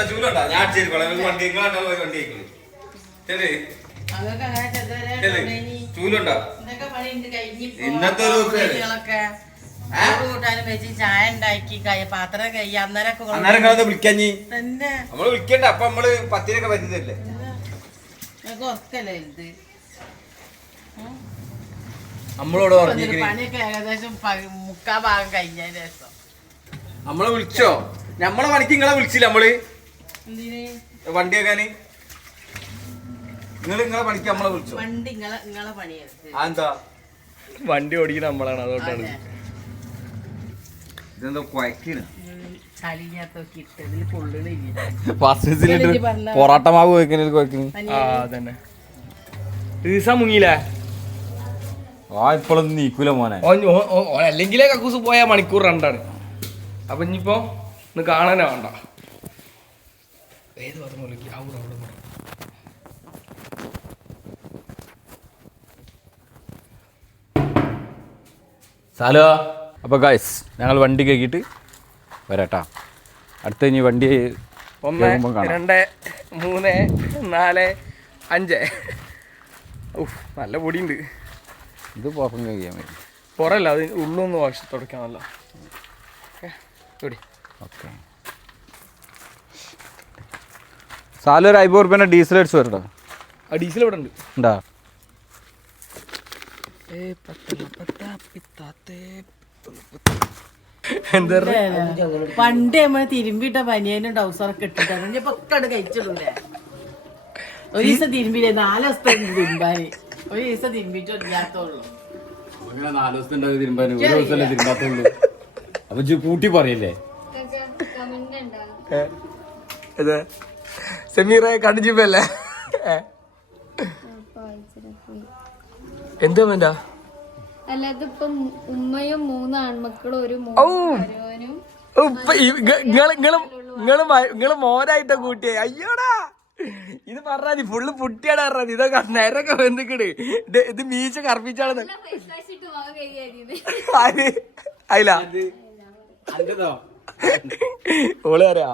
ചൂലോട്ടാ ഞാൻ അടിച്ചേരിക്കോളാം വണ്ടി വണ്ടി ചൂലുണ്ടോ ഇന്നത്തെ ചായ ഉണ്ടാക്കി പാത്രം കൈ അന്നേരം വിളിക്കാഞ്ഞി നമ്മള് വിളിക്കണ്ട അപ്പൊ നമ്മള് പത്തിനൊക്കെ പറ്റുന്നല്ലേ ഉറക്കല്ലേ ഇത് നമ്മളോട് പണിയൊക്കെ ഏകദേശം മുക്കാ ഭാഗം കഴിഞ്ഞതിന് ശേഷം നമ്മളെ വിളിച്ചോ നമ്മളെ പണിക്ക് നിങ്ങളെ വിളിച്ചില്ല നമ്മള് വണ്ടി വെക്കാന് നിങ്ങളെ പണിക്ക് നമ്മളെ വിളിച്ചോ വണ്ടി നിങ്ങളെ പണിയെടുത്ത് അതെന്താ വണ്ടി ഓടിക്കുന്ന നമ്മളാണ് അതുകൊണ്ടാണ് ഇതെന്താ കുഴക്കണ പൊറാട്ട മാവ് കുഴക്കുന്നത് അതന്നെ ദിവസം മുങ്ങിയില്ലേ ആ ഇപ്പോഴൊന്നും നീക്കൂല മോനെ അല്ലെങ്കിലേ കക്കൂസ് പോയാ മണിക്കൂർ രണ്ടാണ് അപ്പൊ ഇനിയിപ്പോ ഒന്ന് കാണാനാ വേണ്ട ഏത് പറഞ്ഞു ഹലോ അപ്പോൾ ഗൈസ് ഞങ്ങൾ വണ്ടി കേക്കിയിട്ട് വരാട്ടാ അടുത്ത ഇനി വണ്ടി 1 2 3 4 5 നല്ല പൊടിയുണ്ട് ഇത് പുറം കഴിക്കാൻ പറ്റും പുറമല്ല അത് ഉള്ളൊന്ന് വാഷ് തുടയ്ക്കാനല്ല ഓക്കെ സാല ഒരു 50 റുപ്യേൻ്റെ ഡീസൽ അടിച്ച് വരട്ടോ ആ ഡീസൽ ഇവിടെ ഉണ്ട് ഉണ്ടാ പണ്ട് നമ്മള് തിരുമ്പിട്ട പനിയനും ഡൗസറൊക്കെ ഇട്ടിട്ട് പൊക്കട് കഴിച്ചിടൂലേ ഒരു ദിവസം തിരുമ്പില്ലേ 4 ദിവസത്തെ തിരുമ്പാന് ഒരു ദിവസം തിരുമ്പിട്ട് ഇല്ലാത്തുള്ളൂ 4 ദിവസത്തെ തിരുമ്പാൻ ഒരു ദിവസമല്ലേ തിരുമ്പാത്തുള്ളൂ അപ്പൊ കൂട്ടി പറയല്ലേ സെമീറെ കണ്ടിച്ചിപ്പല്ലേ എന്താ വേണ്ട അല്ലാതെ ഇപ്പം ഉമ്മയും 3 ആൺമക്കളും ഒരു നിങ്ങള് മോനായിട്ടാ കൂട്ടിയേ അയ്യോടാ ഇത് പറഞ്ഞാ ഫുള്ള് പുട്ടിയാടാ പറഞ്ഞത് ഇതൊക്കെ നേരൊക്കെ വന്നിക്കണ് ഇത് മീച്ച കർപ്പിച്ചാണെന്ന് അയില്ല ഓള് അറിയാ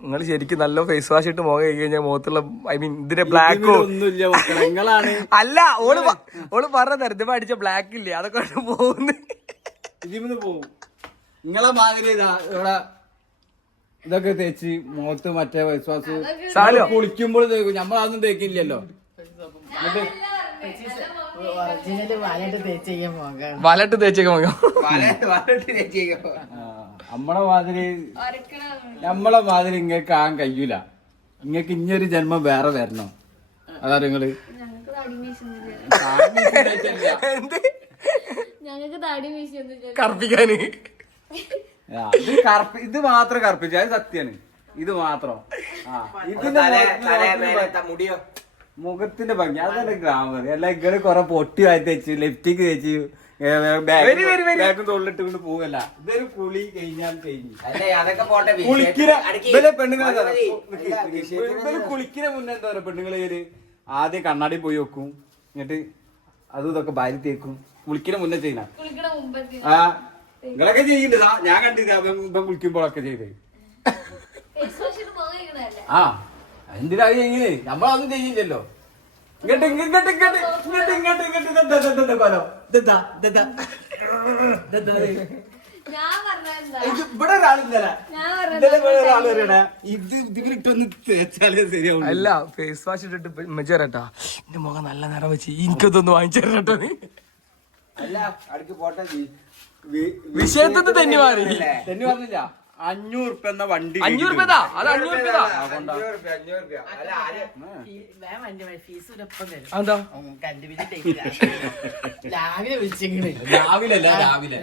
നിങ്ങൾ ശരിക്കും നല്ല ഫേസ് വാഷ് ഇട്ട് മുഖം കഴിക്കാൻ കഴിഞ്ഞാൽ മുഖത്തുള്ള ഐ മീൻ ഇതിന്റെ ബ്ലാക്കോ അല്ല ഓള് പറഞ്ഞ തരത്തിപ്പ അടിച്ച ബ്ലാക്ക് ഇല്ലേ അതൊക്കെ പോകുന്നു പോകും നിങ്ങളെ മാതിരി ഇവിടെ ഇതൊക്കെ തേച്ച് മുഖത്ത് മറ്റേ ഫേസ് വാഷ് കുളിക്കുമ്പോൾ നമ്മളതൊന്നും തേക്കില്ലല്ലോ വലട്ട് തേച്ചേക്ക് മുഖം നമ്മളെ മാതിരി ഇങ്ങക്ക് ആകാൻ കഴിയൂല ഇങ്ങക്ക് ഇഞ്ഞൊരു ജന്മം വേറെ വരണം അതാ നിങ്ങള് കറുപ്പിക്കാന് ഇത് മാത്രം കറുപ്പിച്ച അത് സത്യാണ് ഇത് മാത്രം മുഖത്തിന്റെ ഭംഗി അതല്ല ഗ്രാമർ അല്ല ഇങ്ങള് കൊറേ പൊട്ടി വായി തേച്ച് ലിപ്റ്റിക് തേച്ച് ബാഗും തൊള്ളിട്ട് കൊണ്ട് പോകല്ല ഇതൊരു കുളി കഴിഞ്ഞാൽ കുളിക്കുന്ന മുന്നേ എന്താ പറയാ പെണ്ണുങ്ങള് ആദ്യം കണ്ണാടി പോയി വെക്കും എന്നിട്ട് അതും ഇതൊക്കെ ഭാര്യ തേക്കും കുളിക്കുന്ന മുന്നേ ചെയ്യണ ആ നിങ്ങളൊക്കെ ചെയ്യണ്ടാ ഞാൻ കണ്ടില്ല ഇപ്പം കുളിക്കുമ്പോഴൊക്കെ ചെയ്ത് ആ എന്തിനാ എങ്ങനെ നമ്മളതൊന്നും ചെയ്യില്ലല്ലോ ഇങ്ങോട്ട് ഇങ്ങോട്ട് ഇങ്ങോട്ട് ഇങ്ങോട്ട് ഇങ്ങോട്ട് ഇങ്ങോട്ട് കൊലോ ഇവിടെ ഒരാളില്ല ഒരാൾ വരണ ഇത് ഇതിലിട്ടൊന്ന് തേച്ചാലേ ശരിയാവും അല്ല ഫേസ് വാഷ് ഇട്ടിട്ട് മെച്ചേരട്ടാ എന്റെ മുഖം നല്ല നിറം വെച്ച് എനിക്കതൊന്ന് വാങ്ങിച്ചേരട്ടോ നീ അല്ല അടുക്ക് പോട്ടെ വിഷയത്തിൽ തന്നെ മാറി തന്നെ പറഞ്ഞില്ല 500 റുപ്യ എന്ന വണ്ടി 500 റുപ്യ അത് 500 റുപ്യ രാവിലെ വിളിച്ചിങ്ങനെ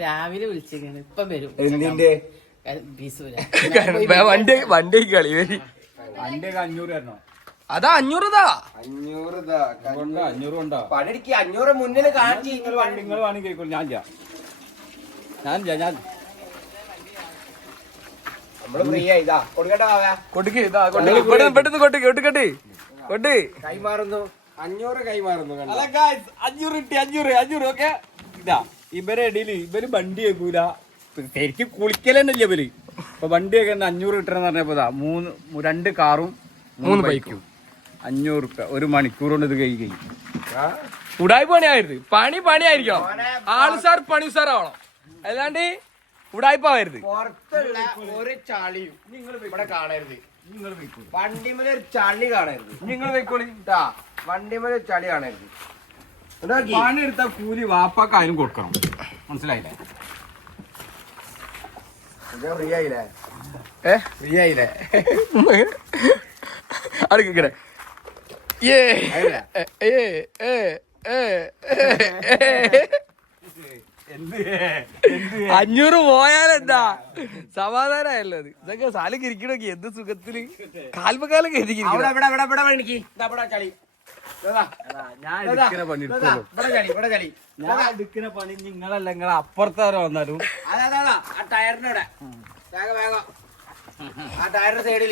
രാവിലെ വിളിച്ചിങ്ങനെ ഇപ്പം വരും എന്തിന്റെ വണ്ടി കളി വരി വണ്ടിയൊക്കെ 500 തരണോ അതാ 500 500 ഉണ്ടോ പണിക്ക് 500 മുന്നിൽ കാണിച്ച് നിങ്ങൾ വണ്ടി നിങ്ങൾ വേണമെങ്കിൽ കേൾക്കും ഞാൻ നമ്മള് ഫ്രീ ആയിതാ കൊടുക്കട്ടെ പെട്ടെന്ന് കൊട്ടി കൈമാറുന്നു 500 കൈമാറുന്നു അല്ല ഗായ്സ് 500 ഓക്കെ. ഇതാ ഇവരെ ഇടയില് ഇവര് വണ്ടി വെക്കൂല, ശരിക്കും കുളിക്കലന്നല്ലേ ഇവര്. ഇപ്പൊ വണ്ടിയൊക്കെ 500 കിട്ടണമെന്ന് പറഞ്ഞപ്പോ 2 കാറും 3 ബൈക്കും 500 റുപ്യ 1 മണിക്കൂർ കൊണ്ട് ഇത് കഴിയും. ഉടായി പണിയായിരുന്നു. പണിയായിരിക്കണം. ആള് സാർ പണി സാറാവണം, അല്ലാണ്ട് ഉടായ്പാവരുത്. പുറത്തുള്ള ഒരു ചളിയും നിങ്ങൾ ഇവിടെ കാണരുത്. വണ്ടിമേലെ ഒരു ചളി കാണരുത്. നിങ്ങൾ വെക്കോളി. വണ്ടിമേലെ ഒരു ചളി കാണരുത്. പണി എടുത്ത കൂലി വാപ്പാക്കാരും കൊടുക്കണം, മനസ്സിലായില്ലേ? ഫ്രീ ആയില്ലേ? ഫ്രീ ആയില്ലേ? അടുക്കേ 500 പോയാലെന്താ സമാധാനമായല്ലോ. അത് ഇതൊക്കെ സാല് കിരിക്കണോക്കി എന്ത് സുഖത്തില് കാൽമക്കാലം കരുതി ഞാൻ എടുക്കുന്ന പണി എടുക്കുന്ന പണി നിങ്ങളല്ല, നിങ്ങൾ അപ്പുറത്താരോ വന്നാലും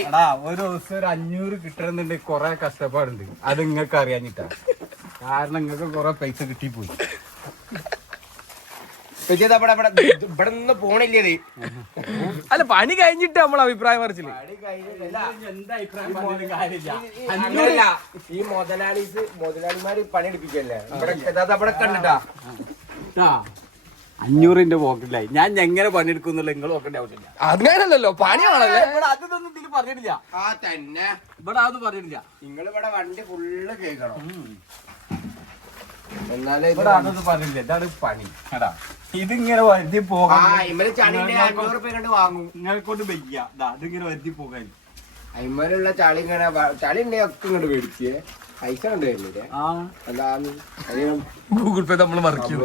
എടാ ഒരു ദിവസം ഒരു 500 കിട്ടണമെന്നുണ്ടെങ്കിൽ കൊറേ കഷ്ടപ്പാടുണ്ട്. അത് നിങ്ങൾക്ക് അറിയാഞ്ഞിട്ടാ, കാരണം നിങ്ങൾക്ക് കൊറേ പൈസ കിട്ടിപ്പോയി. ഇവിടെ നിന്ന് പോണില്ലേ? അല്ല പണി കഴിഞ്ഞിട്ട് നമ്മൾ അഭിപ്രായം പറിച്ചില്ലേ. എന്താ അഭിപ്രായം പറഞ്ഞിട്ട് കാര്യമില്ല. അങ്ങനല്ല, ഈ മുതലാളിമാര് പണിയെടുപ്പിക്കല്ലേ ഇവിടെ കണ്ടിട്ടാ. 500 പോക്കറ്റിലായി. ഞാൻ എങ്ങനെ പണിയെടുക്കുന്നുള്ള നിങ്ങൾ നോക്കേണ്ട ആവശ്യമില്ല. അങ്ങനല്ലല്ലോ പണിയാണല്ലേ. ഇവിടെ അതൊന്നും ഇതിൽ പറഞ്ഞിട്ടില്ല. തന്നെ ഇവിടെ അത് പറഞ്ഞിട്ടില്ല. നിങ്ങൾ ഇവിടെ വണ്ടി ഫുള്ള് കേൾക്കണം. എന്നാലേ ഇവിടെ അതൊന്നും പറഞ്ഞിട്ടില്ല. ഇതാണ് പണി. എടാ ഇതിങ്ങനെ വരുത്തി പോകാൻ 500 റുപ്യ കണ്ട് വാങ്ങും. നിങ്ങളെ കൊണ്ട് വയ്യ. ഇതിങ്ങനെ വരുത്തി പോകാൻ അയിമലുള്ള ചളി ഇങ്ങനെ ചളി ഉണ്ടെങ്കിൽ ഒക്കെ ഇങ്ങോട്ട് മേടിച്ചേ. പൈസ കൊണ്ടുവരുന്നില്ലേ? അതാണ് ഗൂഗിൾ പേ നമ്മൾ മറക്കും.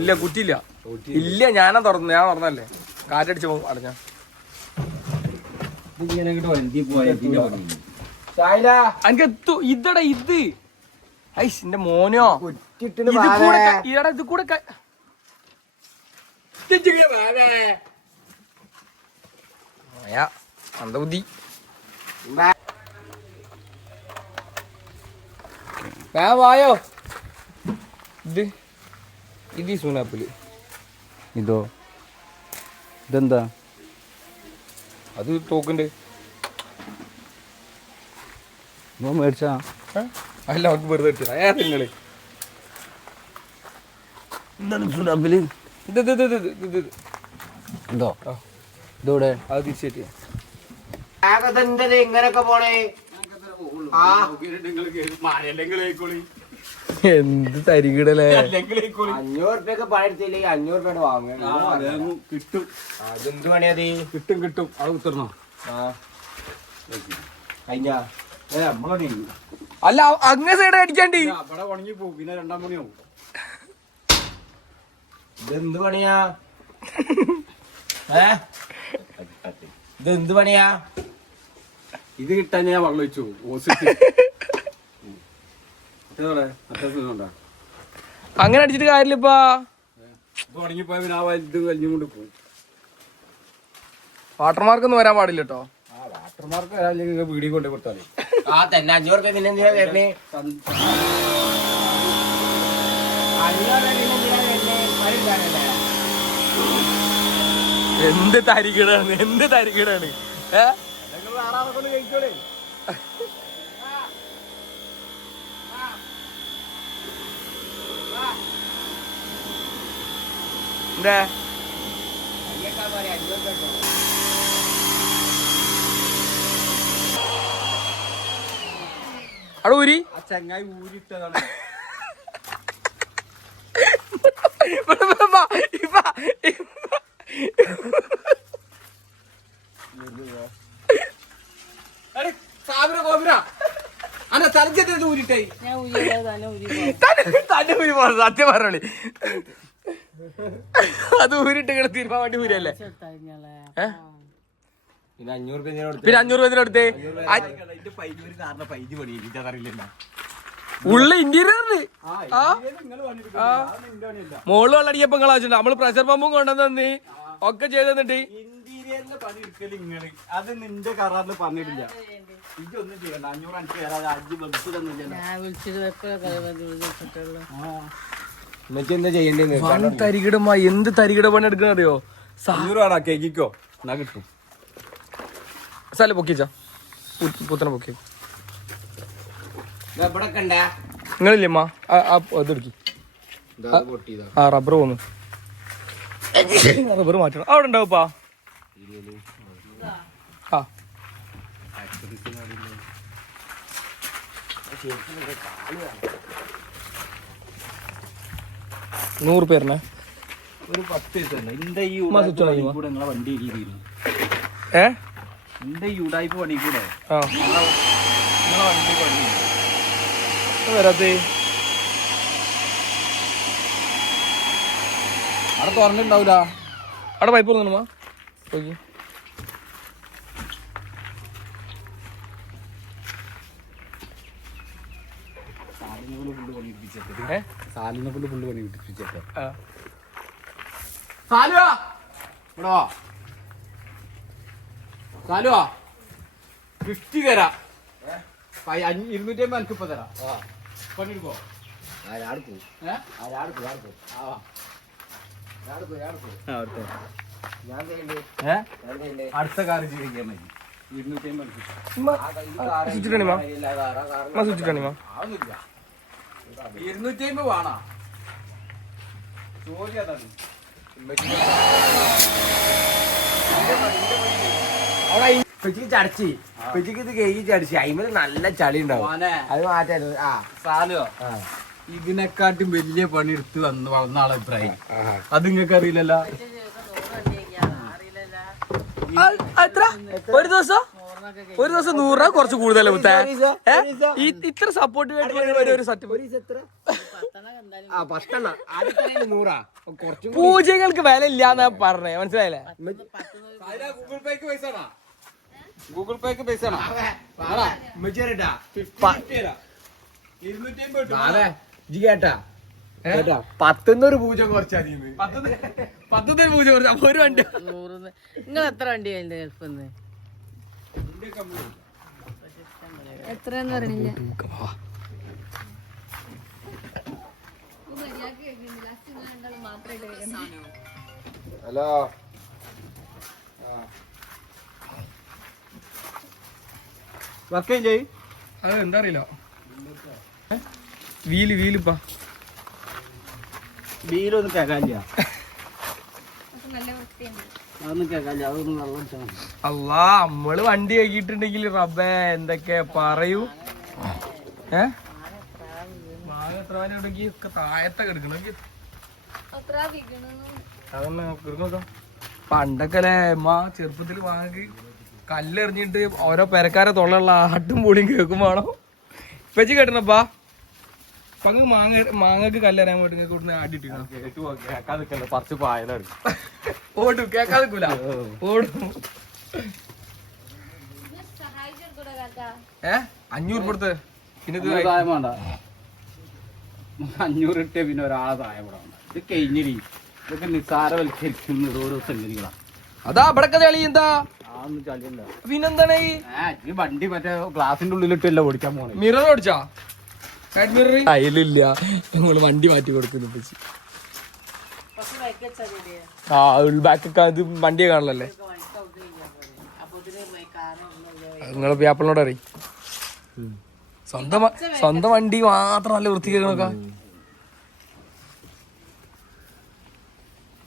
ഇല്ല കുറ്റിയില്ല. ഇല്ല ഞാനാ തുറന്നു. ഞാൻ തുറന്നല്ലേ കാറ്റടിച്ച അടഞ്ഞ. ഇതിങ്ങനെ ഇങ്ങോട്ട് വരുത്തി പോയാൽ എനിക്ക് എത്തു ഇതടാ ഇത്. ഐസ് എന്റെ മോനോ ഇത് കൂടെ ഇടടാ ഇത് കൂടെ അന്തബുദ്ധി. വായോ ഇത് സൂനാപ്പില്. ഇതോ ഇതെന്താ? അത് തോക്കുണ്ട്. മേടിച്ചാ അല്ല അവർക്ക് വെറുതെ ഇട്ടതാ. നിങ്ങള് എന്താണ് സുനാപ്പില്? ഇത് എന്തോ ഇതോടെ അത് തിരിച്ചേറ്റ് ആകതെന്തത് ഇങ്ങനൊക്കെ പോണേ? എന്ത് തരികിടലേ. 500 റുപ്യൊക്കെ പണിയെടുത്തില്ലേ? 500 റുപ്യ വാങ്ങും. കിട്ടും. അതെന്ത് പണിയാത്? കിട്ടും. അത് ഉത്തർന്നോ കഴിഞ്ഞ നമ്മളെ അല്ല അങ്ങ് സൈഡ് അടിക്കാണ്ടി അവിടെ ഉണങ്ങി പോകും. പിന്നെ 2 മണിയാവും. ഇതെന്ത് പണിയാ? ഇതെന്ത് പണിയാ? ഇത് കിട്ടാൻ ഞാൻ വെള്ളം ഒഴിച്ചു അങ്ങനെ അടിച്ചിട്ട് കാര്യമില്ല. ഇപ്പൊ ഉണങ്ങിപ്പോയ പിന്നെ ആ വലുത് കഴിഞ്ഞുകൊണ്ട് പോകും. വാട്ടർമാർക്കൊന്നും വരാൻ പാടില്ല കേട്ടോ. വാട്ടർമാർക്ക് വരാല്ലെങ്കിൽ വീഡിയോ കൊണ്ട് കൊടുത്താലേ. തന്നെ 500 റുപ്യ പിന്നെ എന്തിനാ വരണേ? 500 റുപ്യ പിന്നെ എന്തിനാ വരണേ? പണി ഉണ്ടാക്കണ്ടേ? എന്ത് തരികിടാണ് എന്താ അവിടെ ഊരി ആ ചങ്ങായി ഊരിട്ടതാണ്. ഞാൻ ഊരിയത് തന്നെ തന്നെ ഊരി പോണത് സത്യം പറഞ്ഞോളി. അത് ഊരിട്ട് ഇങ്ങനെ തീരുമാൻ വേണ്ടി ഊരല്ലേ. പിന്നെ 500 റുപ്യ പിന്നെ 500 രൂപ എടുത്തേ. ഉള്ള ഇന്റീരിയറിന് മോള് വെള്ളടിക്കപ്പോ നമ്മള് പ്രഷർ പമ്പും കൊണ്ടുവന്ന് ഒക്കെ ചെയ്ത് തന്നിട്ട് ഇന്റീരിയറിന്റെ പണി എടുക്കല് ഇങ്ങള് അത് നിന്റെ കരാറിൽ പറഞ്ഞിട്ടില്ല. ഇതൊന്നും ചെയ്യണ്ട. 500 അഞ്ച് തരാതെ 5 ബസ് തന്നില്ല. ഞാൻ വിളിച്ചത് വിളിച്ചിട്ടുള്ളൂ. എന്നിട്ട് എന്താ ചെയ്യേണ്ടത്? തരികിടമ്മ എന്ത് തരികിട പണി എടുക്കുന്ന അറിയോ? 500 ആടാ കേക്കിക്കോ എന്നാ കിട്ടും. സ്ഥലം പൊക്കിച്ചാ പൂത്തനെ പൊക്കി ഇവിടെ കണ്ടാ നിങ്ങളില്ലമ്മ ഇതെടുക്കി. പൊട്ടിയതാ. ആ റബ്ബർ പോന്നു. റബ്ബർ മാറ്റണം. അവിടെ ഉണ്ടാവുപ്പാ. ആ 100 പേരിനെ ഒരു 10 ദിവസം എന്റെ ഈ സ്വിച്ച് ഓൺ കൂടെ നിങ്ങളെ വണ്ടി രീതിയിരുന്നു. ഏ എന്റെ ഈ ഉടായ്പ പണി കൂടെ ആ നിങ്ങളെ വണ്ടി പണി വരാത്തേ അവിടെ തുറന്നിട്ടുണ്ടാവൂല. അവിടെ പൈപ്പ് തുറന്നമ്മ നോക്കി. സാലിനെ കൊണ്ട് ഫുള്ള് പണി കിട്ടിപ്പിച്ചേട്ടോ. ആ സാലുവാ ഇവിടെ വാ. സാലുവാ 50 തരാം. 250 എനിക്ക് ഇപ്പൊ തരാം. പണിയെടുക്കോ? അടുത്ത കാർ ജീവിക്കാൻ മതി. 250 സ്വിച്ചിട്ടാണിമാ സ്വിച്ചിട്ടാണിമാ. അതൊന്നുമില്ല. 250 വേണോ? ചോദ്യം അതാണ്. ചടച്ച് പെച്ചിക്ക് ഇത് കേക്ക് ചടിച്ച് അതിന് നല്ല ചളി ഉണ്ടാവും. മോനെ അത് മാറ്റാൻ സാലോ ഇതിനെക്കാട്ടും വലിയ പണി എടുത്ത് വന്ന ആളെ അഭിപ്രായം അത് നിങ്ങൾക്ക് അറിയില്ലല്ലോ. ഒരു ദിവസം 100 രൂപ കുറച്ച് കൂടുതലല്ലേ മുത്തേ? ഇത്ര സപ്പോർട്ട് ഒരു പൂജകൾക്ക് വില ഇല്ലാന്നാ പറഞ്ഞേ. മനസ്സിലായില്ലേ? ഗൂഗിൾ പേക്ക് പൈസ ഗൂഗിൾ പേക്ക് പൈസ 250 കേട്ടാ 10 പൂജ കുറച്ചാ 10 പൂജ കുറച്ച് അപ്പൊ ഒരു വണ്ടി. 100. നിങ്ങൾ എത്ര വണ്ടി കഴിഞ്ഞ ഗൾഫിന്ന്? എത്രയെന്ന് പറഞ്ഞില്ല. ഹലോ വർക്കേം ചെയ്. അത് എന്താ അറിയില്ല. വീലിപ്പാ ബീലൊന്നും കേൾക്കാനില്ല. നല്ല വൃത്തിയുണ്ട്. അതൊന്നും കേൾക്കാനില്ല. അതൊന്നും വെള്ളം അല്ലാ നമ്മള് വണ്ടി കഴിക്കിട്ടുണ്ടെങ്കിൽ റബ്ബേ എന്തൊക്കെ പറയൂ. മാങ്ങ എത്ര വേണമെങ്കിൽ താഴത്തെ കിടക്കണമെങ്കിൽ അതൊന്ന് കിടക്കാം. പണ്ടൊക്കെ അല്ലേ ചെറുപ്പത്തിൽ വാങ്ങി കല്ലെറിഞ്ഞിട്ട് ഓരോ പെരക്കാരെ തൊള്ള ആട്ടും പൊടിയും കേൾക്കും വേണം. വെച്ച് കേട്ടണപ്പാ പങ്ക് മാങ്ങക്ക് കല്ലെറിയാൻ വേണ്ടി ഇവിടുന്ന് ആടിയിട്ടിരുന്നു. കേൾക്കാതെ പറിച്ച് പായലാണ്. ഓടും കേൾക്കാതെ ഓടും. 500 കൊടുത്ത് പിന്നെ സഹായം വേണ്ട. 500 ഇട്ടേ പിന്നെ ഒരാളെ സഹായം കൂടെ വേണ്ട. ഇത് കഴിഞ്ഞിരി ഇതൊക്കെ നിസ്സാരവൽക്കരിക്കുന്ന ഓരോ സംഗതികളാണ്. അതാ ഇവിടെ തെളി എന്താ അതൊന്നും ചളിയല്ല. പിന്നെന്താണ് ഈ വണ്ടി മറ്റേ ഗ്ലാസിന്റെ ഉള്ളിലിട്ടല്ല ഓടിക്കാൻ പോണേ. മിറർ ഓടിച്ചാ? സൈഡ് മിറർ അതിലില്ല. ഞങ്ങള് വണ്ടി മാറ്റി കൊടുക്കുന്നു. ആ ബാക്കൊക്കെ അത് വണ്ടിയെ കാണലല്ലേ. നിങ്ങളെ വ്യാപ്പളിനോട് അറിയും. സ്വന്തം വണ്ടി മാത്രം നല്ല വൃത്തിയൊക്കെ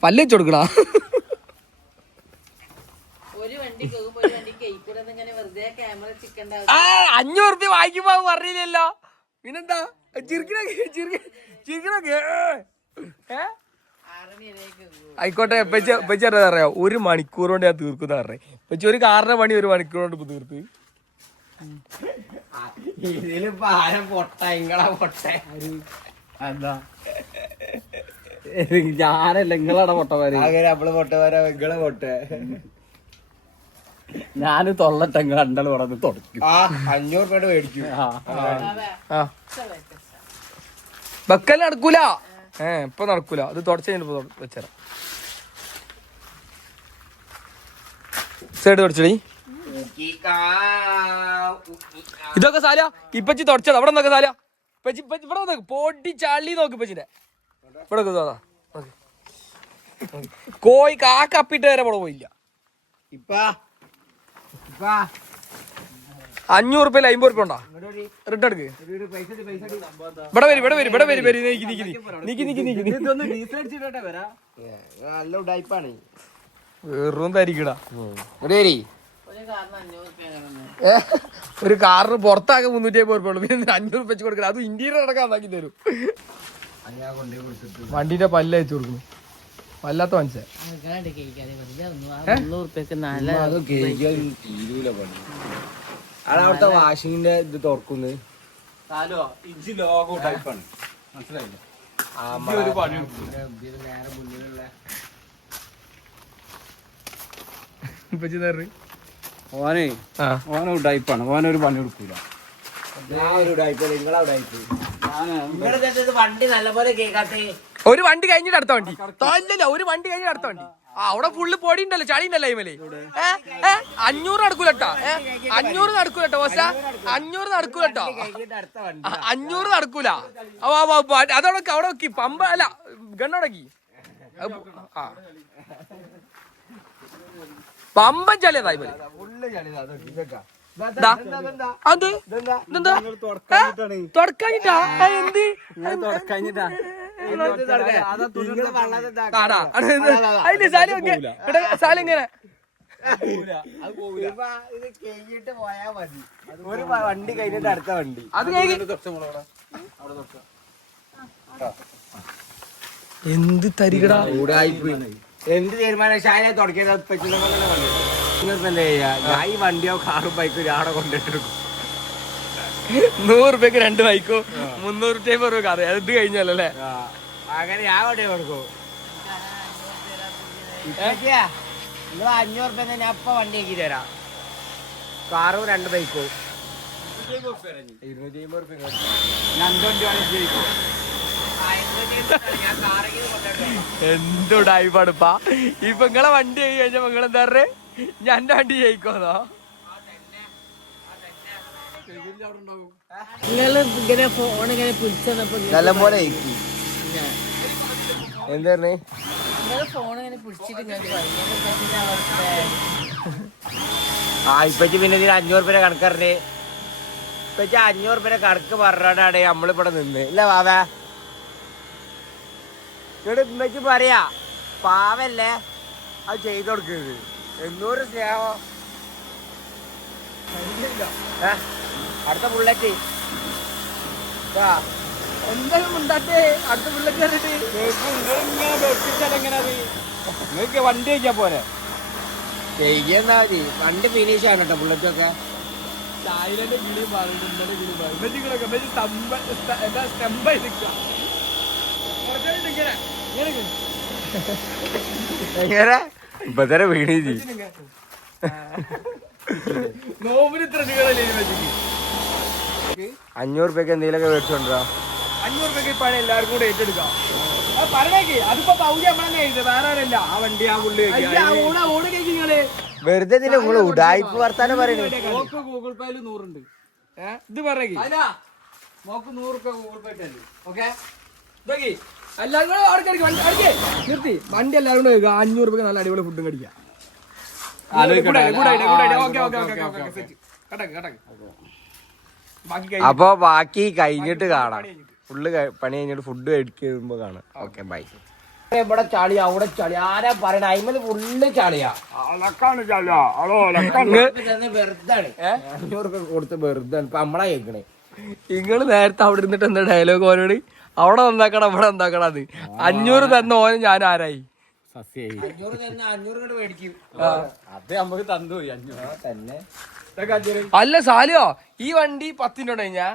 പല്ല് വെച്ച് കൊടുക്കണ. ഒരു വണ്ടി പോകുമ്പോ ഒരു വണ്ടി കേൾക്കൂടെ വെറുതെ ക്യാമറ ചിക്കൻ 500 റുപ്യ വാങ്ങിക്കുമ്പോ പറഞ്ഞില്ലല്ലോ. പിന്നെന്താ ആയിക്കോട്ടെ. എപ്പച്ച അറിയാം 1 മണിക്കൂർ കൊണ്ട് ഞാൻ തീർക്കുന്ന പറഞ്ഞേ. എപ്പച്ച ഒരു കാറിന്റെ പണി 1 മണിക്കൂർ കൊണ്ട് ഇപ്പൊ തീർത്ത്. ഇതിലിപ്പോ ആരും പൊട്ട ഇങ്ങളാ പൊട്ട. എന്താ ഞാനല്ല നിങ്ങളാണ് പൊട്ടമാര്. അങ്ങനെ നമ്മള് പൊട്ടമാരാ ഇങ്ങളെ പൊട്ട. ഞാന് തൊള്ളട്ടെ നിങ്ങൾ രണ്ടാൾ ഇവിടെ തുടക്കും. 500 രൂപയുടെ മേടിക്കും. വെക്കല് നടക്കൂല. ഇപ്പൊ നടക്കൂല. അത് തുടച്ച് കഴിഞ്ഞപ്പോ വെച്ചേരാം. Left side തുടച്ചടി. ഇതൊക്കെ സാല ഇപ്പച്ചി തുടച്ചത് അവിടെ നോക്ക സാല. ഇപ്പച്ചി ഇവിടെ നോക്ക് പൊടി ചള്ളി നോക്ക് ഇപ്പച്ചിന്റെ ഇവിടെ നോക്ക്. കോഴി കാക്കപ്പിട്ട് വരെ ഇവിടെ പോയില്ല. 500 റുപ്യ 50 റുപ്യ ഉണ്ടോ റിട്ടേൺ എടുക്ക്. ഇവിടെ വരി നല്ല ഉടായിപ്പാണ്. വെറും തരിക്കടാ. ഒരു കാറിന് പുറത്താകെ 350 റുപ്യ ഉള്ളു. പിന്നെ 500 റുപ്യ വെച്ച് കൊടുക്കണം. അത് ഇന്റീരിയർ അടക്കം ആക്കി തരും. വണ്ടിന്റെ പല്ല് അയച്ചു കൊടുക്കുന്നു. വല്ലാത്ത മനസ്സിലായി. അവിടുത്തെ വാഷിങ്ങിന്റെ ഇത് തുറക്കുന്നു. മനസ്സിലായില്ലേ? ഓനെ ഉടായിപ്പാണ്. ഓനൊരു പണി കൊടുക്കൂല. വണ്ടി നല്ലപോലെ കേൾക്കാത്ത ഒരു വണ്ടി കഴിഞ്ഞിട്ട് അടുത്ത വണ്ടി തോന്നില്ല. ഒരു വണ്ടി കഴിഞ്ഞിട്ട് അടുത്ത വണ്ടി. അവിടെ ഫുള്ള് പൊടി ഉണ്ടല്ലോ, ചളി ഉണ്ടല്ലോ ഇമല്. 500 നടക്കൂലട്ടോ. 500 നടക്കൂലട്ടോ ബോസ. 500 നടക്കൂലട്ടോ. 500 നടക്കൂല. അതവിടെ അവിടെ നോക്കി പമ്പ അല്ല ഗണ്ണോടക്കി. പമ്പൻ ചളിയതായി പോലെ. അത് തുടക്കാഞ്ഞിട്ടാ എന്ത് അതിന് സാലം ഇങ്ങനെ ഒരു വണ്ടി കഴിഞ്ഞിട്ട് അടുത്ത വണ്ടി. അത് എന്ത് തരികടാ. എന്ത് തീരുമാനം ഷായ തുടക്കിയത് ഞാൻ ഈ വണ്ടിയോ കാറും ബൈക്കും ഞാടെ കൊണ്ടിട്ടെടുക്കും. 100 റുപ്യക്ക് 2 ബൈക്കോ 350 രൂപ അറിയാം. ഇത് കഴിഞ്ഞല്ലോ അല്ലേ? അങ്ങനെ ഞാൻ വണ്ടി കൊടുക്കും. 500 റുപ്യ ഞാൻ അപ്പൊ വണ്ടി ആക്കി തരാം. കാറും 2 ബൈക്കും 250 റുപ്യ. എന്തുടായിപ്പാടുപ്പാ. ഇപ്പൊ നിങ്ങളെ വണ്ടി ആയി കഴിഞ്ഞാ നിങ്ങളെന്താ പറഞ്ഞേ? ഞാൻ എന്റെ വണ്ടി ജയിക്കോന്നോ? നിങ്ങള് ഇങ്ങനെ ഫോൺ ഇങ്ങനെ പിടിച്ചപ്പോ നല്ല പോലെ എന്താ പറഞ്ഞേ? നിങ്ങള് ഫോൺ ഇങ്ങനെ പിടിച്ചിട്ട് ഇപ്പച്ചി പിന്നെ ഇതിന് 500 റുപ്യ കണക്കറിഞ്ഞ് ഇപ്പച്ചി 500 റുപ്യ കണക്ക് പറഞ്ഞാണ് നമ്മളിവിടെ നിന്ന് ഇല്ല വാവേ. ഇവിടെ ഇമ്മച്ചി പറയാ പാവല്ലേ അത് ചെയ്ത് കൊടുക്കരുത്. 800 സ്നേഹം. അടുത്ത ബുള്ളറ്റ് എന്തായാലും ഉണ്ടാട്ടെ. അടുത്ത പിള്ളേക്ക് നിങ്ങൾക്ക് വണ്ടി കഴിക്കാൻ പോരെ? ചെയ്യെന്നാ മതി. വണ്ടി ഫിനിഷ് ആണ് കേട്ടോ ബുള്ളറ്റൊക്കെ. തായ്ലൻഡ് കിളി സ്റ്റംബായി നിൽക്കുക. എങ്ങനെ ഇപ്പൊ തന്നെ വീണീതി നോമ്പിന് ഇത്ര നീളല്ലേ 500 റുപ്യക്ക് എന്തെങ്കിലുമൊക്കെ മേടിച്ചോണ്ടോ? 500 രൂപയ്ക്ക് പണി എല്ലാവർക്കും കൂടെ ഏറ്റെടുക്കാം. പറഞ്ഞേക്ക് അതിപ്പോ പൗതി നമ്മളെ വേറെ ആരല്ല. ആ വണ്ടി ആ പുള്ളി ഓട് കഴിക്കും നിങ്ങള്. വെറുതെ നിങ്ങള് ഉടായിപ്പ് വർത്താനം പറയണേ. ഗൂഗിൾ പേയില് 100 ഉണ്ട്. ഇത് പറഞ്ഞേക്ക് മോക്ക് 100 റുപ്യ ഗൂഗിൾ പേ ഇട്ടല്ലേ? ഓക്കെ എല്ലാവരും കൂടെ അവിടെ കിടക്കും. വണ്ടി നിർത്തി വണ്ടി എല്ലാവരും കൂടെ 500 രൂപയ്ക്ക് നല്ല അടിപൊളി ഫുഡും കഴിക്കാം. അപ്പൊ ബാക്കി കഴിഞ്ഞിട്ട് കാണാം. ഫുള്ള് പണി കഴിഞ്ഞിട്ട് ഫുഡ് കഴിക്കുമ്പോ കാണാം. Okay bye. ഇവിടെ ചളിയാ അവിടെ ചളി ആരാ പറയണ? അയിമല് ഫുള്ള് ചളിയാ. വെറുതാണ് 500 റുപ്യ കൊടുത്ത് വെറുതാണ്. ഇപ്പൊ നമ്മളാ കേൾക്കണേ. നിങ്ങള് നേരത്തെ അവിടെ ഇരുന്നിട്ട് എന്താ ഡയലോഗ് ഓനോട്? അവിടെ നന്നാക്കണം ഇവിടെ നന്നാക്കണം. അത് 500 തന്ന ഓന് ഞാൻ ആരായി? 500 മേടിക്കും. അത് നമുക്ക് തന്നുപോയി 500 തന്നെ. അല്ല സാലിയോ ഈ വണ്ടി 10 കഴിഞ്ഞാ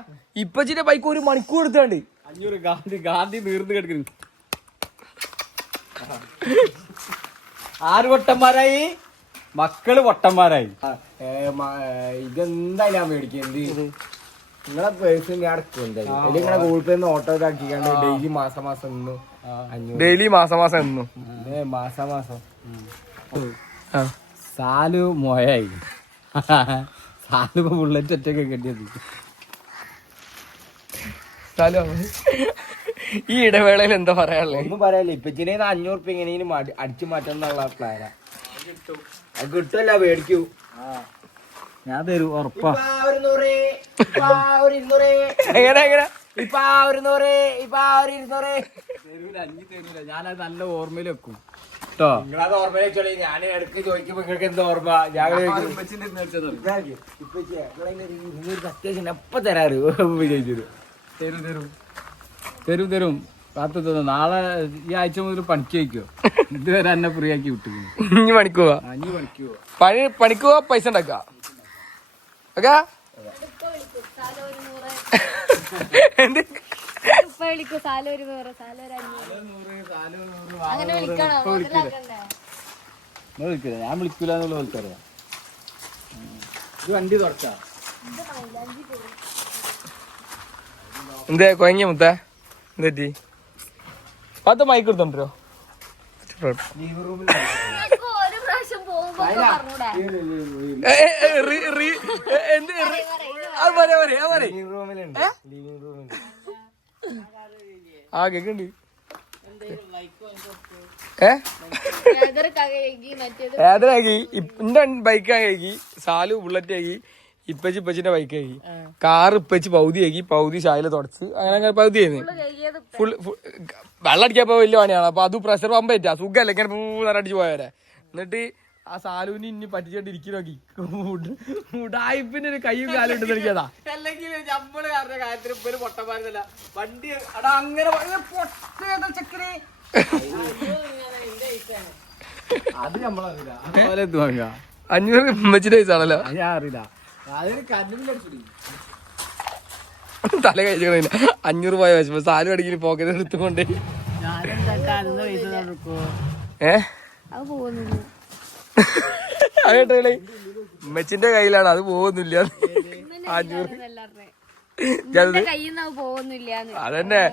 ഇപ്പച്ചിന്റെ ബൈക്ക് 1 മണിക്കൂർ എടുത്താണ്ട് 500 ഗാന്ധി നീർന്ന് കിടക്കുന്നു. 6 വട്ടന്മാരായി, മക്കള് വട്ടന്മാരായി. ഇതെന്തായാലും ഞാൻ മേടിക്കും. എന്ത് നിങ്ങളെ പേഴ്സ് ഞാൻ അടക്കും. എന്തായാലും നിങ്ങളെ ഗൂഗിൾ പേ ഓട്ടോ ആക്കിക്കാണ്ട് ഡെയിലി മാസം നിന്നു. ഡെയിലി മാസം എന്നു മാസം സാലു മൊയായി സാലു ബുള്ളറ്റ് ഒറ്റൊക്കെ കെട്ടിയത്. ഈ ഇടവേളയിൽ എന്താ പറയാനുള്ളത്? ഒന്നും പറയാനില്ല. ഇപ്പച്ചിനെ 500 ഉറുപ്പിക എങ്ങനെയും അടിച്ചു മാറ്റം എന്നുള്ള പ്ലാനാ. അത് കിട്ടുമല്ല, മേടിക്കൂ. ഞാൻ തരും ഉറപ്പാ. എങ്ങനെ എങ്ങനെ ഇപ്പൊ 100, ഇപ്പൊ 200. തരൂല, ഞാനത് നല്ല ഓർമ്മയിൽ വെക്കും കേട്ടോ. നിങ്ങളത് ഓർമ്മ വെച്ചോളി. ഞാൻ ഇടയ്ക്ക് ചോദിക്കുമ്പോ നിങ്ങൾക്ക് എന്താ ഓർമ്മ? ഞാൻ അത്യാവശ്യം എപ്പ തരാറ് വിജയിച്ചു. തരും കാത്തു തന്നു. നാളെ ഈ ആഴ്ച മുതൽ പണിക്ക് വയ്ക്കോ. ഇതുവരെ എന്നെ ഫ്രീ ആക്കി വിട്ടു. ഇനി പണിക്ക് പോവാ. അഞ്ഞ് പണിക്ക് പോവാ. പണിക്ക് പോവാ, പൈസ ഉണ്ടാക്ക. ഓക്കെ എന്ത് ഞാൻ വിളിക്കൂല എന്നുള്ള പോലത്തറിയാം. ഇത് വണ്ടി തുറച്ചാ എന്തേ കൊയങ്ങിയ മുത്തേ? എന്തെറ്റി? പത്ത് മൈക്ക് എടുത്തോണ്ടോ? ആ കേക്കുണ്ട്. ഏതരാക്കി? എന്റെ ബൈക്കാക്കി, സാലു ബുള്ളറ്റ് ആക്കി, ഇപ്പച്ചിന്റെ ബൈക്കാക്കി, കാറ് ഇപ്പച്ചി പൗതിയാക്കി, പൗതി ഷായില് തുടച്ച് അങ്ങനെ പൗതി ആയിരുന്നു. ഫുൾ വെള്ളം അടിക്കാപ്പോ വലിയ പണിയാണ്. അപ്പൊ അത് പ്രഷർ പമ്പ് പറ്റാ സുഖല്ലേ ഇങ്ങനെ പൂന്നടിച്ച് പോയവരെ. എന്നിട്ട് ആ സാലുവിന് ഇനി പറ്റിച്ചോണ്ട് ഇരിക്കു നോക്കി ഉടായിപ്പിന്റെ ഒരു കയ്യും കാലും ഇട്ട് നിൽക്കാതാ. അല്ലെങ്കിൽ നമ്മള് കാരണം കാര്യത്തിന് ഇപ്പൊ പൊട്ടന്മാരുന്നല്ല വണ്ടി അടാ അങ്ങനെ ചെക്കനെ അത് നമ്മളറിയില്ല. അതുപോലെ ഇത് വാങ്ങാ 500 ഉമ്മച്ചിന്റെ പൈസ ആണല്ലോ. ഞാൻ അറിയില്ല. അതിന് കണ്ണിലടിച്ചു തല കഴിച്ചു 500 പോയ വെച്ചപ്പോ സാലു അടിക്കല് പോക്കറ്റ് എടുത്തുകൊണ്ട് അതേട്ടേ ഉമ്മച്ചിന്റെ കയ്യിലാണ്, അത് പോകുന്നില്ല. 500 അതന്നെ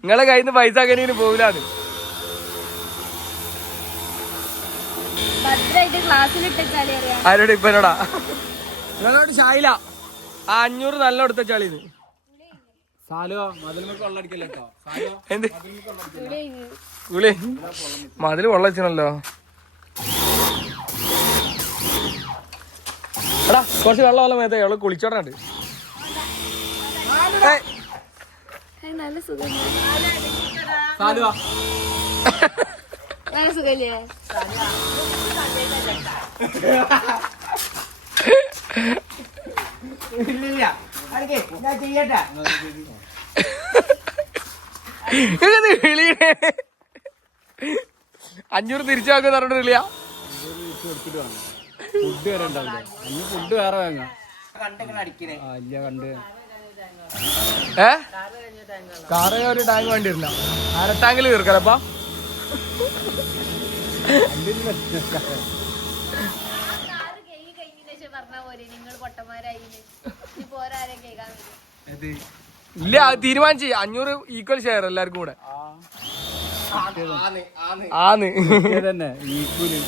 നിങ്ങളെ കയ്യിൽ നിന്ന് പൈസ എങ്ങനെയും പോകില്ലാന്ന്. ആരോട് ഇപ്പൊ എന്നോടാ നിങ്ങളോട് ഷായില 500 നല്ല കൊടുത്ത ചളിന്ന്. സാലോ മതിലുമൊക്കെ വെള്ളടിക്കല്ലോ. എന്ത് കുളി മതില് വെള്ളച്ചണല്ലോ. എടാ കുറച്ച് വെള്ളം മേത്ത എവള് കുളിച്ചോടണ്ട്. നല്ല സുഖം. സാലുവാ നല്ല സുഖല്ലേ? ഞാൻ ചെയ്യട്ടെ. വിളിയേ 500 തിരിച്ചാക്കുന്ന പറഞ്ഞിട്ട് വിളിയാ. ഫുഡ് വരെ ഉണ്ടാവില്ല. അന്ന് ഫുഡ് വേറെ വാങ്ങാം. ഇല്ല കണ്ട് കാറ് ഒരു ടാങ്ക് വേണ്ടി വരില്ല. അരട്ടാങ്കിൽ തീർക്കാലപ്പാ. ഇല്ല അത് തീരുമാനിച്ചു 500 ഈക്വൽ ഷെയർ എല്ലാവർക്കും കൂടെ. ആന്ന് തന്നെ ഈക്വല്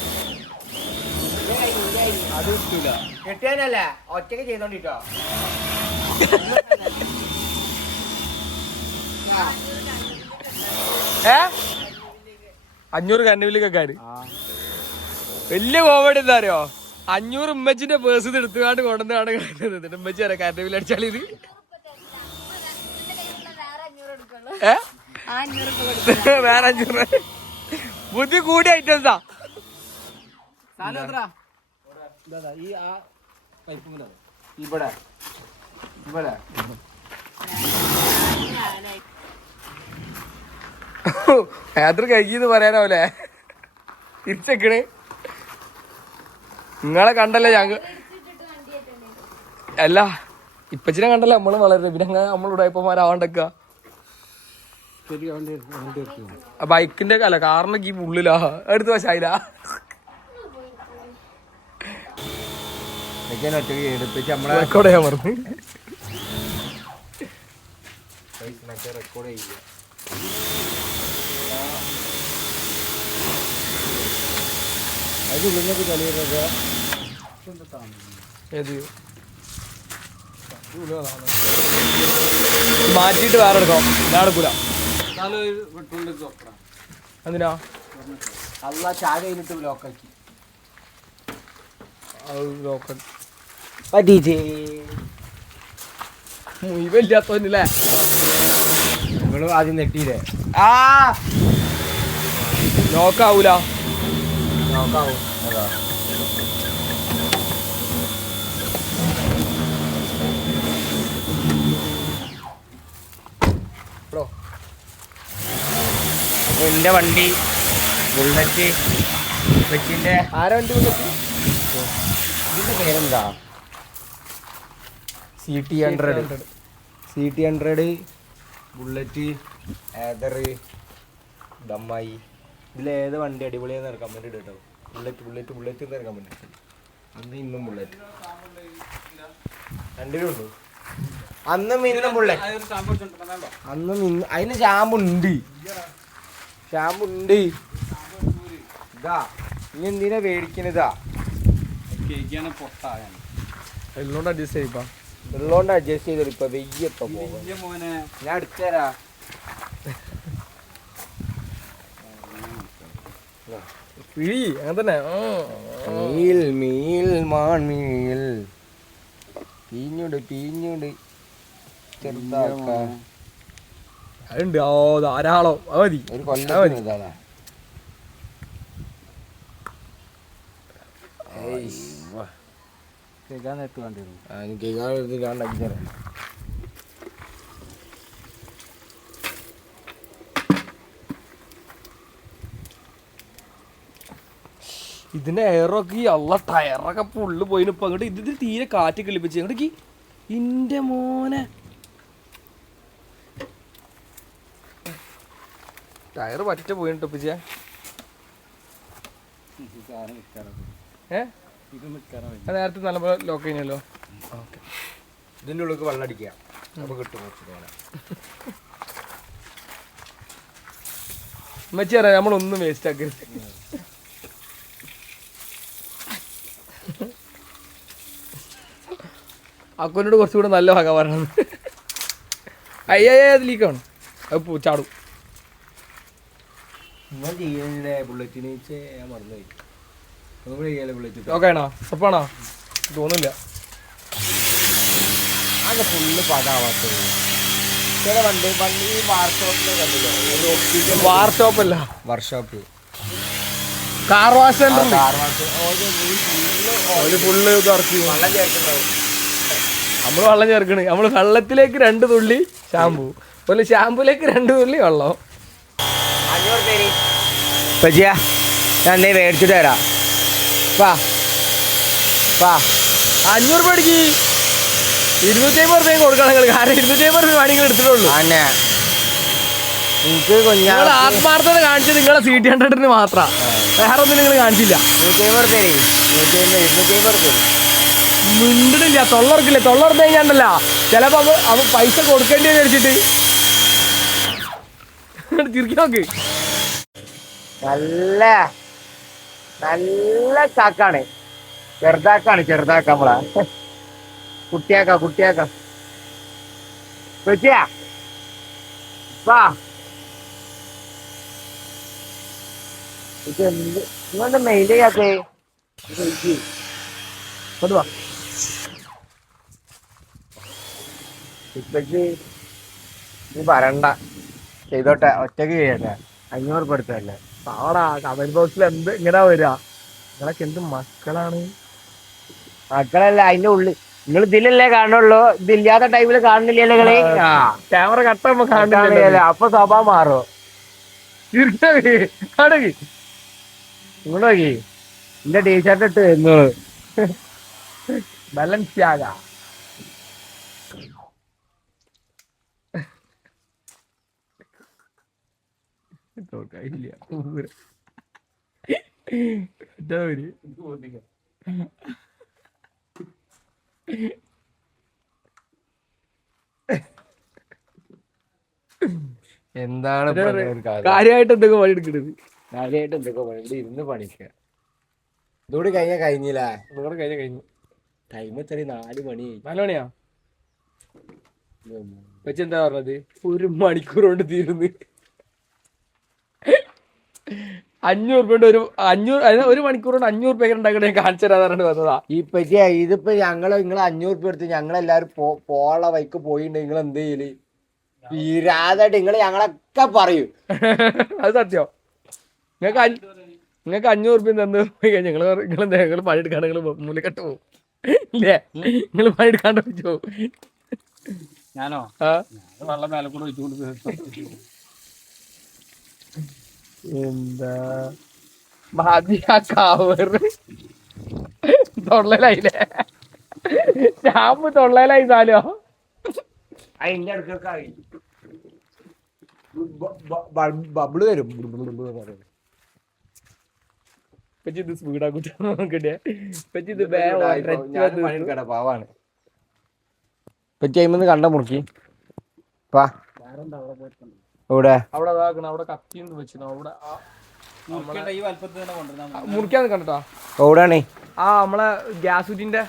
അത് കിട്ടൂല. കെട്ടിയാനല്ല ഒറ്റക്ക് ചെയ്തോണ്ടിട്ടോ. 500 കണ്ണുവിലേക്കാര് വലിയ കോമഡി എന്താ അറിയോ? 500 ഉമ്മച്ചിന്റെ പേഴ്സ് എടുത്തുകാണ്ട് കൊണ്ടുവന്നാണ് കാണുന്നത്. ഉമ്മച്ചി അറിയാം കറണ്ട് ബില്ല് അടിച്ചാൽ ഇത് വേറെ 500 ബുദ്ധി കൂടിയ ഐറ്റംസാ. ഈ ആ പൈപ്പ് ഇവിടെ ഇവിടെ എത്ര കഴിക്കുന്നു പറയാനാവൂലേ? തിരിച്ചേക്കണ് നിങ്ങളെ കണ്ടല്ലേ ഞങ്ങ അല്ല ഇപ്പച്ചിനെ കണ്ടല്ലേ നമ്മള് വളരെ പിന്നെ നമ്മളിവിടെ ഇപ്പമാരാവാണ്ടക്ക. ബൈക്കിന്റെ അല്ല കാറിനൊക്കെ ഈ ഉള്ളിലാ എടുത്ത് വശായില്ല. എടുപ്പിച്ച് നമ്മളെ റെക്കോർഡ് ചെയ്യാൻ പറഞ്ഞു. റെക്കോർഡ് ചെയ്യില്ല. അത് ഉള്ളിലേക്ക് കളി വരുന്നത് ഏത് മാറ്റിയിട്ട് വേറെ എടുക്കാം, ഞാൻ എടുക്കൂല. എന്തിനാ അല്ല ചായ കഴിഞ്ഞിട്ട് ലോക്കാക്കി അത് നോക്കാൻ പറ്റീച്ചേ. മുയിവില്ലാത്തോന്നില്ലേ നിങ്ങള് ആദ്യം നെട്ടിയില്ലേ? നോക്കാവൂല. നോക്കാവും. അതാ എന്റെ വണ്ടി ബുള്ളറ്റ് വെച്ചിന്റെ ആരാ വണ്ടി കൊണ്ടെത്തി? ഇതിന്റെ പേരെന്താ? CT100 CT100 bullet Ather ദമ്മായി. ഇതിലേത് വണ്ടി അടിപൊളിയാന്ന് കമന്റ് ഇട് കേട്ടോ. ബുള്ളറ്റ് എന്ന് കമന്റ്. അന്ന് ഇന്നും ബുള്ളറ്റ് രണ്ടിലും ഉണ്ട്. അന്നും ഇന്നും ബുള്ളറ്റ്. അന്നും ഇന്നും അതിന് ഷാമ്പുണ്ട്. ഇതാ ഇനി എന്തിനാ മേടിക്കണതാ? എല്ലോണ്ട് അഡ്ജസ്റ്റ് ചെയ്യിപ്പാ. ഉള്ളോണ്ട് അഡ്ജസ്റ്റ് ചെയ്തോ. ഇപ്പൊ വെയ്യപ്പോ ഞാൻ എടുത്തരാ. പിഴി അങ്ങനെ തന്നെ. മീൽ മാൺമീൽ പീഞ്ഞുണ്ട് ചെറുതാക്ക. അതുണ്ട്. ഓ ധാരാളം. അത് മതി. ഒരു കൊല്ലം ഇതാണ്. ഇതിന്റെ എയറൊക്കെ അല്ല ടയറൊക്കെ ഫുള്ള് പോയിന് ഇപ്പൊ അങ്ങോട്ട്. ഇതിൽ തീരെ കാറ്റ് കിളിപ്പിച്ച് അങ്ങോട്ടേക്ക് ഇന്റെ മോനെ. ടയർ പറ്റ പോയിട്ടോ ഇപ്പിച്ച. നേരത്തെ നല്ലപോലെ ലോക്ക് കഴിഞ്ഞല്ലോ. ഓക്കെ, ഇതിന്റെ ഉള്ളിൽ വെള്ളം അടിക്കുക. അപ്പൊ കിട്ടും. മെച്ചി അറിയാം, നമ്മളൊന്നും വേസ്റ്റ് ആക്കരുത്. അക്കോനോട് കുറച്ചുകൂടെ നല്ല ഭാഗം പറയണം. അത് ലീക്കാണ്. അത് ചാടും. ബുള്ളറ്റിന് ഞാൻ മറന്നുപോയി. ബുള്ളറ്റ് ഓക്കെ ആണോ? ഉറപ്പാണോ? തോന്നില്ല. അത് ഫുള്ള് പതാവാത്തത്. ചില വണ്ടി ഈ വാർഷോപ്പിൽ കണ്ടില്ലോ. വാർഷോപ്പല്ല, workshop car wash centre. Full ഇറക്കി വെള്ളം ചേർക്കുന്നുണ്ടാവും. നമ്മള് വെള്ളം ചേർക്കണ്. നമ്മള് വെള്ളത്തിലേക്ക് 2 തുള്ളി ഷാമ്പു, അതുപോലെ ഷാമ്പുലേക്ക് 2 തുള്ളി വെള്ളം. 500 പേര് പജിയാ ഞാൻ മേടിച്ചിട്ട് തരാം. വാ 500 രൂപ അടിക്ക്. 250 രൂപയും കൊടുക്കണം നിങ്ങൾ. കാരണം 250 രൂപ നിങ്ങൾ എടുത്തിട്ടുള്ളൂ. എനിക്ക് നിങ്ങൾ ആത്മാർത്ഥത കാണിച്ചത് നിങ്ങളെ CT100 മാത്രം, വേറെ ഒന്നും നിങ്ങൾ കാണിച്ചില്ല. 250 മിണ്ടണില്ല, തൊള്ളർക്കില്ല. തൊള്ളർത്ത് കഴിഞ്ഞാണ്ടല്ല ചിലപ്പോ അവ പൈസ കൊടുക്കേണ്ടി വിചാരിച്ചിട്ട് തിരിക്കി നോക്ക്. നല്ല ചാക്കാണ്. ചെറുതാക്ക നമ്മളാ. കുട്ടിയാക്ക പറ്റിയാ വാ. നിങ്ങളുടെ മെയിൽ ചെയ്യാത്തേ വാ. ഇപ്പക്ക് നീ പറയണ്ട, ചെയ്തോട്ടെ, ഒറ്റക്ക് ചെയ്യട്ടെ. 500 രൂപ എടുത്തല്ലേ. പാടാ. കമന്റ് ബോക്സിൽ എന്ത് ഇങ്ങനെ വരിക? നിങ്ങളൊക്കെ എന്ത് മക്കളാണ്. മക്കളല്ല, അതിന്റെ ഉള്ളിൽ നിങ്ങൾ ഇതിലല്ലേ കാണുള്ളൂ. ഇതില്ലാത്ത ടൈമില് കാണുന്നില്ലല്ലോ നിങ്ങള്. ക്യാമറ കട്ടാകുമ്പോ കാണുന്നില്ല. അപ്പൊ സ്വഭാവം മാറും. ഇങ്ങോട്ട് നോക്കി എന്റെ ടീഷർട്ട് ഇട്ട് എന്നോള്. ബാലൻസിയാക. എന്താണ് കാര്യമായിട്ട് എന്തൊക്കെ പണി എടുക്കണത്? കാര്യമായിട്ട് എന്തൊക്കെ പണി? ഇവിടെ ഇരുന്ന് പണിക്കുക. ഇതോട് കഴിഞ്ഞാ കഴിഞ്ഞില്ലേ? ഇതോടെ കഴിഞ്ഞു. ടൈം എത്ര? 4 മണി. 4 മണിയാ? വെച്ചെന്താ പറഞ്ഞത്? 1 മണിക്കൂർ കൊണ്ട് തീരുന്നു. 500 കൊണ്ട് 1 മണിക്കൂർ കൊണ്ട് 500 രൂപ ഉണ്ടാക്കണേ കാണിച്ചു തരാൻ പറഞ്ഞിട്ട് വന്നതാ. ഇതിപ്പോ നിങ്ങള് 500 രൂപ എടുത്ത് ഞങ്ങളെല്ലാരും പോള വൈക്ക് പോയിട്ടുണ്ട്. നിങ്ങൾ എന്ത് ചെയ്യല്? തീരാതായിട്ട് നിങ്ങള് ഞങ്ങളൊക്കെ പറയും. അത് സത്യം. നിങ്ങൾക്ക് 500 രൂപ തന്നു പോയി കഴിഞ്ഞാൽ നിങ്ങൾ പണിയെടുക്കാണ്ട് നിങ്ങൾ മൂലക്കെട്ട് പോകും. ഇല്ലേ? നിങ്ങൾ പണിയെടുക്കാണ്ട് വെച്ചോ. ഞാനോ വെള്ളം മേലെ കൂടെ ഒഴിച്ചുകൊണ്ട് എന്താ കവറ് തൊള്ളലായില്ലേ? ഷാമ്പ് തൊള്ളലായി സാലോ. അതിന്റെ അടുക്കൊക്കെ ബബിള് വരും. ഇത് സ്പീഡാക്കൂട്ട നോക്കട്ടെ. പാവാണ്. പറ്റിയന്ന് കണ്ട മുറുക്കി ഇവിടെ അവിടെ അവിടെ കത്തിന്ന് വെച്ചു. അവിടെ മുറിക്കാന്ന് കണ്ടോ? എവിടെയാണ്? ആ നമ്മളെ ഗ്യാസ് കുറ്റിന്റെ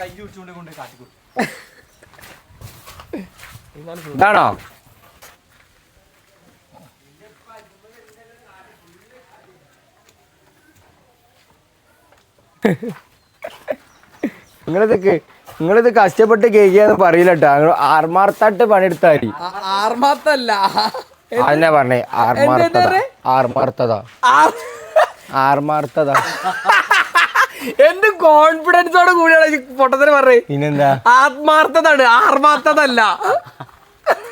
കൈ പിടിച്ചുകൊണ്ട് കൊണ്ട് കാട്ടിക്കൊടുക്കും. ഇതാണോ? നിങ്ങളിത് കഷ്ടപ്പെട്ട് കേൾക്കാന്ന് പറയില്ലട്ടാ. ആർമാർത്തായിട്ട് പണിയെടുത്താരി. ആർമാർത്തല്ല, അതന്നെ പറഞ്ഞേ. ആർമാർത്തത. എന്ത് കോൺഫിഡൻസോട് കൂടിയാണ് പൊട്ടത്തിന് പറഞ്ഞേ. പിന്നെന്താ? ആത്മാർത്ഥതാണ്, ആർമാർത്ഥതല്ല.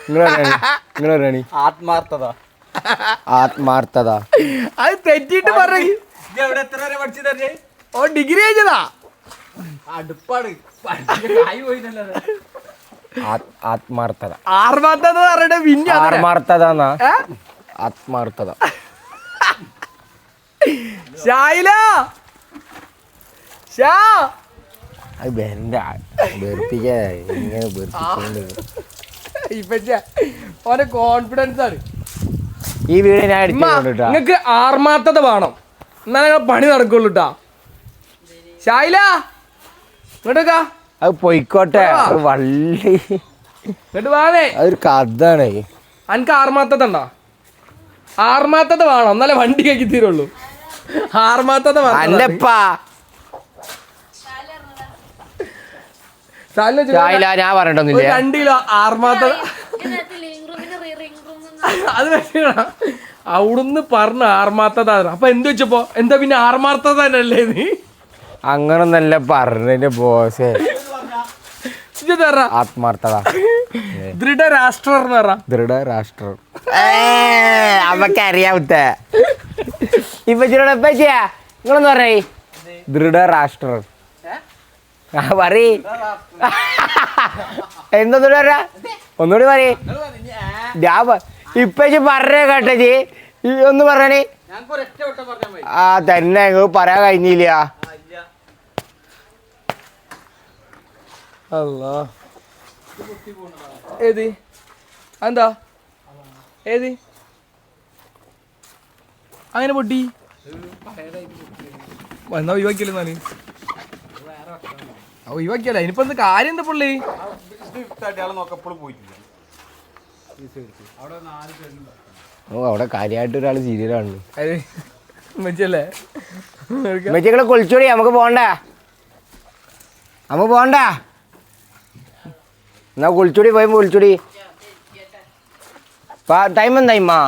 നിങ്ങളെ ആത്മാർത്ഥത അത് തെറ്റിട്ട് പറയും. എത്ര വരെ പഠിച്ചു തരേ? ഓ ഡിഗ്രി കഴിഞ്ഞതാ. അടുപ്പാണ്. ആത്മാർത്ഥത. ആത്മാർത്ഥത പറഞ്ഞിട്ട് പിന്നെ ആത്മാർത്ഥത. ആത്മാർത്ഥത. ഷായില അത് ഓനെ കോൺഫിഡൻസ് ആണ്. ഈ വീഡിയോ ഞാൻ നിങ്ങക്ക് ആത്മാർത്ഥത വേണം, എന്നാലേ ഞങ്ങൾ പണി നടക്കുള്ളൂ ട്ടാ. ഷായില ഇങ്ങോട്ടേക്കാ. അത് പൊയ്ക്കോട്ടെ. വള്ളി ഇങ്ങോട്ട് വാവേ. അതൊരു കഥാണ്. അനക്ക് ആത്മാർത്ഥത ഉണ്ടോ? ആത്മാർത്ഥത വേണം, എന്നാലേ വണ്ടി കഴിക്കി തീരുള്ളൂ. ആത്മാർത്ഥത അല്ലപ്പാ. ഞാൻ പറഞ്ഞിട്ടൊന്നുമില്ല. 2 കിലോ ആത്മാർത്ഥത അത് വെച്ചാ അവിടുന്ന് പറഞ്ഞ ആത്മാർത്ഥത. അപ്പൊ എന്ത് വെച്ചപ്പോ എന്താ പിന്നെ ആത്മാർത്ഥത അല്ലേ നീ? അങ്ങനൊന്നല്ല പറഞ്ഞ ബോസേ. ആത്മാർത്ഥത. ദൃഢരാഷ്ട്രം എന്ന് പറ. ദൃഢരാഷ്ട്രം അവക്കറിയാവത്ത ഇപ്പച്ചിയാ നിങ്ങളൊന്ന് പറയേ. ദൃഢരാഷ്ട്രം പറയ്. എന്തൊന്നുകൂടി പറയാ? ഒന്നുകൂടി പറയേ. ഇപ്പച്ചി പറഞ്ഞേ കേട്ടേ. ഒന്ന് പറഞ്ഞേ. ആ തന്നെ പറയാൻ കഴിഞ്ഞില്ല. ഏത് എന്താ ഏത് അങ്ങനെ പൊട്ടി എന്നാ ഒഴിവാക്കിയല്ലേ? എന്നാല് ഒഴിവാക്കിയല്ല. ഇനിയിപ്പോ എന്ത് കാര്യം എന്താ പുള്ളി? അവിടെ കാര്യമായിട്ട് ഒരാള് സീരിയലാണ്. മെച്ചല്ലേ മെച്ചങ്ങളെ കൊളിച്ചോടി. നമുക്ക് പോണ്ട. എന്നാ കുളിച്ചൂടി പോയപ്പോ വിളിച്ചൂടി. ടൈം എന്തായിമ്മാ?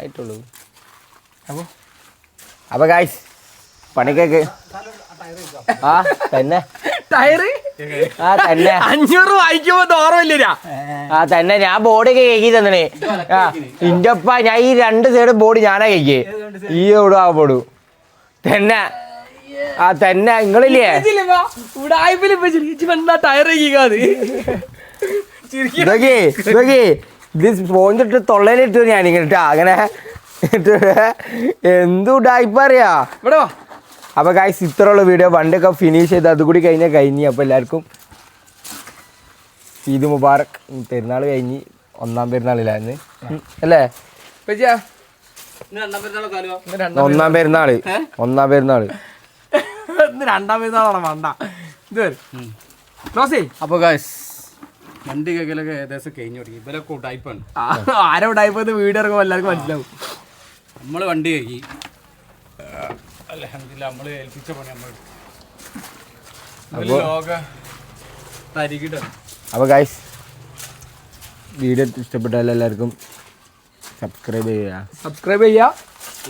ആയിട്ടുള്ളൂ. അപ്പൊ ഗായ്സ് പണിക്കേക്ക് ആ തന്നെ ടയറ് ആ തന്നെ 500 വായിക്കുമ്പോ ഓർമ്മയില്ല. ആ തന്നെ ഞാൻ ബോഡിയൊക്കെ കേക്കി തന്നെ. ആ ഇന്റപ്പ ഞാൻ ഈ 2 സൈഡ് ബോഡി ഞാനാ കേക്ക്. ഈ എവിടും ആ ബോഡു തന്നെ. ആ തന്നെ നിങ്ങളില്ലേ ഇത് സ്പോഞ്ചിട്ട് തൊള്ളയിലിട്ട് ഞാനിങ്ങനെ അങ്ങനെ എന്തുണ്ടായിപ്പറിയാ. അപ്പൊ ഗായ്സ് ഇത്രയുള്ള വീഡിയോ വണ്ടിയൊക്കെ ഫിനിഷ് ചെയ്ത് അതുകൂടി കഴിഞ്ഞ്. അപ്പൊ എല്ലാവർക്കും ഈദ് മുബാറക്. പെരുന്നാൾ കഴിഞ്ഞ് 1ാം പെരുന്നാളില്ലായിരുന്നു അല്ലേ? രണ്ടാം പെരുന്നാളൊക്കെ ആലോ ഒന്നാം പെരുന്നാള് ഒന്നാം പെരുന്നാള് ഇന്ന് രണ്ടാം പെരുന്നാളാണ് വേണ്ട ഇത് വരും ക്ലോസ് ചെയ്യ്. അപ്പൊ ഗായ്സ് വണ്ടി കേക്കലൊക്കെ ഏകദേശം കഴിഞ്ഞു തുടങ്ങി ഇവരൊക്കെ ടൈപ്പാണ് ആരോ ടൈപ്പ് വീഡിയോ ഇറങ്ങുമ്പോൾ എല്ലാവർക്കും മനസ്സിലാവും. നമ്മള് വണ്ടി കഴുകി അൽഹംദുലില്ലാ നമ്മള് ഏൽപ്പിച്ച പണി നമ്മൾ ലോക തരികിടാണ്. അപ്പോൾ ഗൈസ് വീഡിയോ ഇഷ്ടപ്പെട്ടാൽ എല്ലാവർക്കും സബ്സ്ക്രൈബ് ചെയ്യുക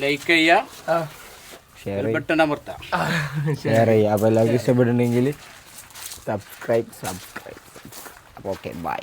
ലൈക്ക് ചെയ്യുക ഷെയർ ബട്ടൺ അമർത്താം ചെയ്യുക. അപ്പോൾ എല്ലാവർക്കും ഇഷ്ടപ്പെട്ടിട്ടുണ്ടെങ്കിൽ സബ്സ്ക്രൈബ് അപ്പോൾ ഓക്കെ ബൈ.